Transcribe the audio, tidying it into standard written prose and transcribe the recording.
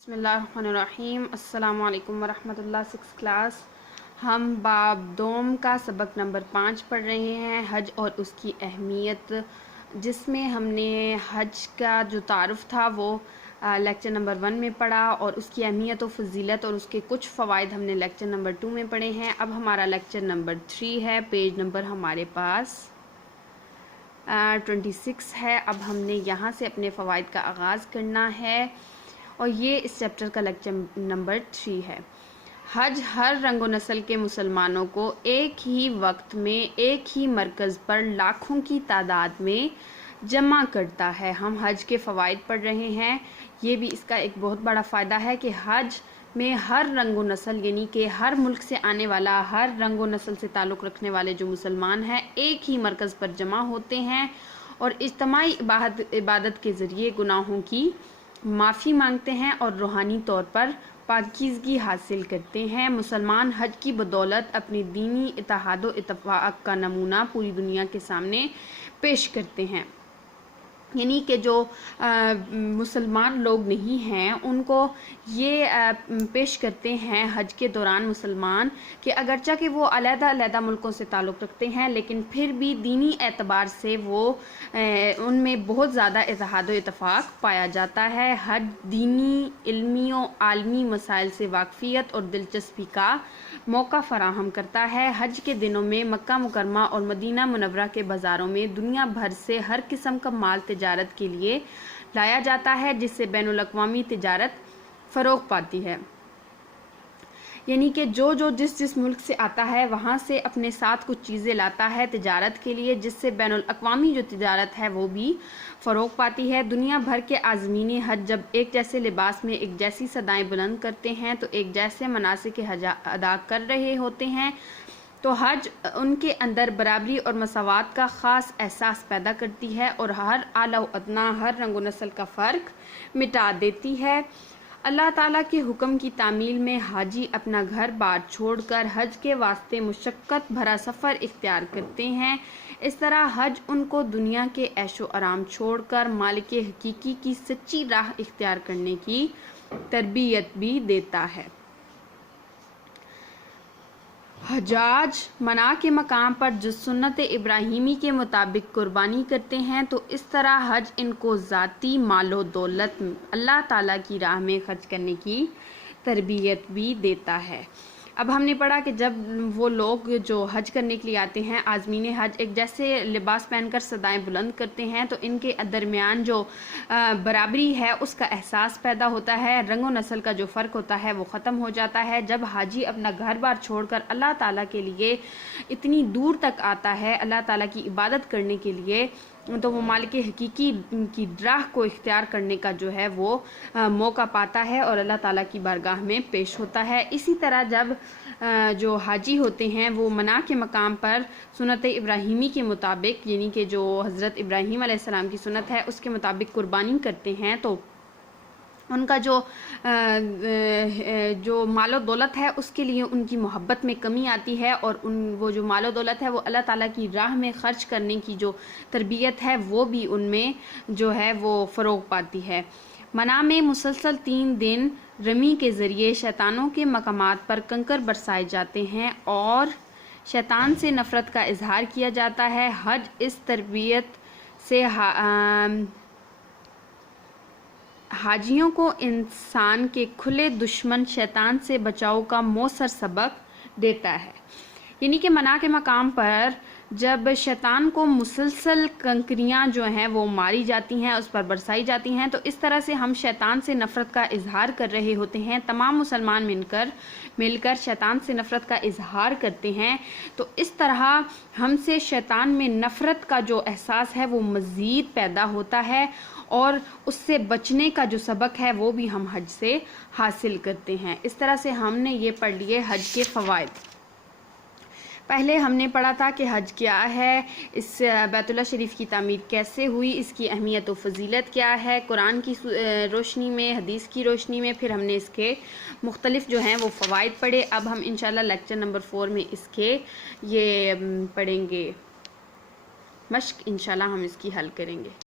بسم اللہ الرحمن الرحیم۔ السلام علیکم ورحمۃ اللہ۔ 6 کلاس ہم باب دوم کا سبق نمبر 5 پڑھ رہے ہیں، حج اور اس کی اہمیت، جس میں ہم نے حج کا جو تعارف تھا وہ لیکچر نمبر 1 میں پڑھا، اور اس کی اہمیت و فضیلت اور اس کے کچھ فوائد ہم نے لیکچر نمبر 2 میں پڑھے ہیں۔ اب ہمارا لیکچر نمبر 3 ہے، پیج نمبر ہمارے پاس 26 ہے۔ اب ہم نے یہاں سے اپنے فوائد کا آغاز کرنا ہے، اور یہ اس چیپٹر کا لیکچر نمبر 3 ہے۔ حج ہر رنگ و نسل کے مسلمانوں کو ایک ہی وقت میں ایک ہی مرکز پر لاکھوں کی تعداد میں جمع کرتا ہے۔ ہم حج کے فوائد پڑھ رہے ہیں۔ یہ بھی اس کا ایک بہت بڑا فائدہ ہے کہ حج میں ہر رنگ و نسل، یعنی کہ ہر ملک سے آنے والا، ہر رنگ و نسل سے تعلق رکھنے والے جو مسلمان ہیں ایک ہی مرکز پر جمع ہوتے ہیں، اور اجتماعی عبادت کے ذریعے گناہوں کی معافی مانگتے ہیں اور روحانی طور پر پاکیزگی حاصل کرتے ہیں۔ مسلمان حج کی بدولت اپنی دینی اتحاد و اتفاق کا نمونہ پوری دنیا کے سامنے پیش کرتے ہیں، یعنی کہ جو مسلمان لوگ نہیں ہیں ان کو یہ پیش کرتے ہیں حج کے دوران مسلمان، کہ اگرچہ کہ وہ علیحدہ علیحدہ ملکوں سے تعلق رکھتے ہیں، لیکن پھر بھی دینی اعتبار سے وہ ان میں بہت زیادہ اتحاد و اتفاق پایا جاتا ہے۔ حج دینی، علمی و عالمی مسائل سے واقفیت اور دلچسپی کا موقع فراہم کرتا ہے۔ حج کے دنوں میں مکہ مکرمہ اور مدینہ منورہ کے بازاروں میں دنیا بھر سے ہر قسم کا مال تجارت کے لیے لایا جاتا ہے، جس سے بین الاقوامی تجارت فروغ پاتی ہے، یعنی کہ جو جس ملک سے آتا ہے وہاں سے اپنے ساتھ کچھ چیزیں لاتا ہے تجارت کے لیے، جس سے بین الاقوامی جو تجارت ہے وہ بھی فروغ پاتی ہے۔ دنیا بھر کے عازمین حج جب ایک جیسے لباس میں ایک جیسی صدائیں بلند کرتے ہیں تو ایک جیسے مناسک حج ادا کر رہے ہوتے ہیں، تو حج ان کے اندر برابری اور مساوات کا خاص احساس پیدا کرتی ہے، اور ہر اعلیٰ و ادنیٰ، ہر رنگ و نسل کا فرق مٹا دیتی ہے۔ اللہ تعالیٰ کے حکم کی تعمیل میں حاجی اپنا گھر بار چھوڑ کر حج کے واسطے مشقت بھرا سفر اختیار کرتے ہیں۔ اس طرح حج ان کو دنیا کے عیش و آرام چھوڑ کر مالک حقیقی کی سچی راہ اختیار کرنے کی تربیت بھی دیتا ہے۔ حجاج منا کے مقام پر جو سنت ابراہیمی کے مطابق قربانی کرتے ہیں، تو اس طرح حج ان کو ذاتی مال و دولت اللہ تعالیٰ کی راہ میں خرچ کرنے کی تربیت بھی دیتا ہے۔ اب ہم نے پڑھا کہ جب وہ لوگ جو حج کرنے کے لیے آتے ہیں، عازمین حج ایک جیسے لباس پہن کر صدائیں بلند کرتے ہیں، تو ان کے درمیان جو برابری ہے اس کا احساس پیدا ہوتا ہے، رنگ و نسل کا جو فرق ہوتا ہے وہ ختم ہو جاتا ہے۔ جب حاجی اپنا گھر بار چھوڑ کر اللہ تعالیٰ کے لیے اتنی دور تک آتا ہے، اللہ تعالیٰ کی عبادت کرنے کے لیے، تو وہ مالک حقیقی کی راہ کو اختیار کرنے کا جو ہے وہ موقع پاتا ہے اور اللہ تعالیٰ کی بارگاہ میں پیش ہوتا ہے۔ اسی طرح جب جو حاجی ہوتے ہیں وہ منا کے مقام پر سنت ابراہیمی کے مطابق، یعنی کہ جو حضرت ابراہیم علیہ السلام کی سنت ہے اس کے مطابق قربانی کرتے ہیں، تو ان کا جو مال و دولت ہے اس کے لیے ان کی محبت میں کمی آتی ہے، اور وہ جو مال و دولت ہے وہ اللہ تعالیٰ کی راہ میں خرچ کرنے کی جو تربیت ہے وہ بھی ان میں جو ہے وہ فروغ پاتی ہے۔ منا میں مسلسل 3 دن رمی کے ذریعے شیطانوں کے مقامات پر کنکر برسائے جاتے ہیں اور شیطان سے نفرت کا اظہار کیا جاتا ہے۔ حج اس تربیت سے حاجیوں کو انسان کے کھلے دشمن شیطان سے بچاؤ کا مؤثر سبق دیتا ہے، یعنی کہ منا کے مقام پر جب شیطان کو مسلسل کنکریاں جو ہیں وہ ماری جاتی ہیں، اس پر برسائی جاتی ہیں، تو اس طرح سے ہم شیطان سے نفرت کا اظہار کر رہے ہوتے ہیں۔ تمام مسلمان مل کر شیطان سے نفرت کا اظہار کرتے ہیں، تو اس طرح ہم سے شیطان میں نفرت کا جو احساس ہے وہ مزید پیدا ہوتا ہے، اور اس سے بچنے کا جو سبق ہے وہ بھی ہم حج سے حاصل کرتے ہیں۔ اس طرح سے ہم نے یہ پڑھ لیے حج کے فوائد۔ پہلے ہم نے پڑھا تھا کہ حج کیا ہے، اس بیت اللہ شریف کی تعمیر کیسے ہوئی، اس کی اہمیت و فضیلت کیا ہے، قرآن کی روشنی میں، حدیث کی روشنی میں، پھر ہم نے اس کے مختلف جو ہیں وہ فوائد پڑھے۔ اب ہم انشاءاللہ لیکچر نمبر 4 میں اس کے یہ پڑھیں گے مشق، انشاءاللہ ہم اس کی حل کریں گے۔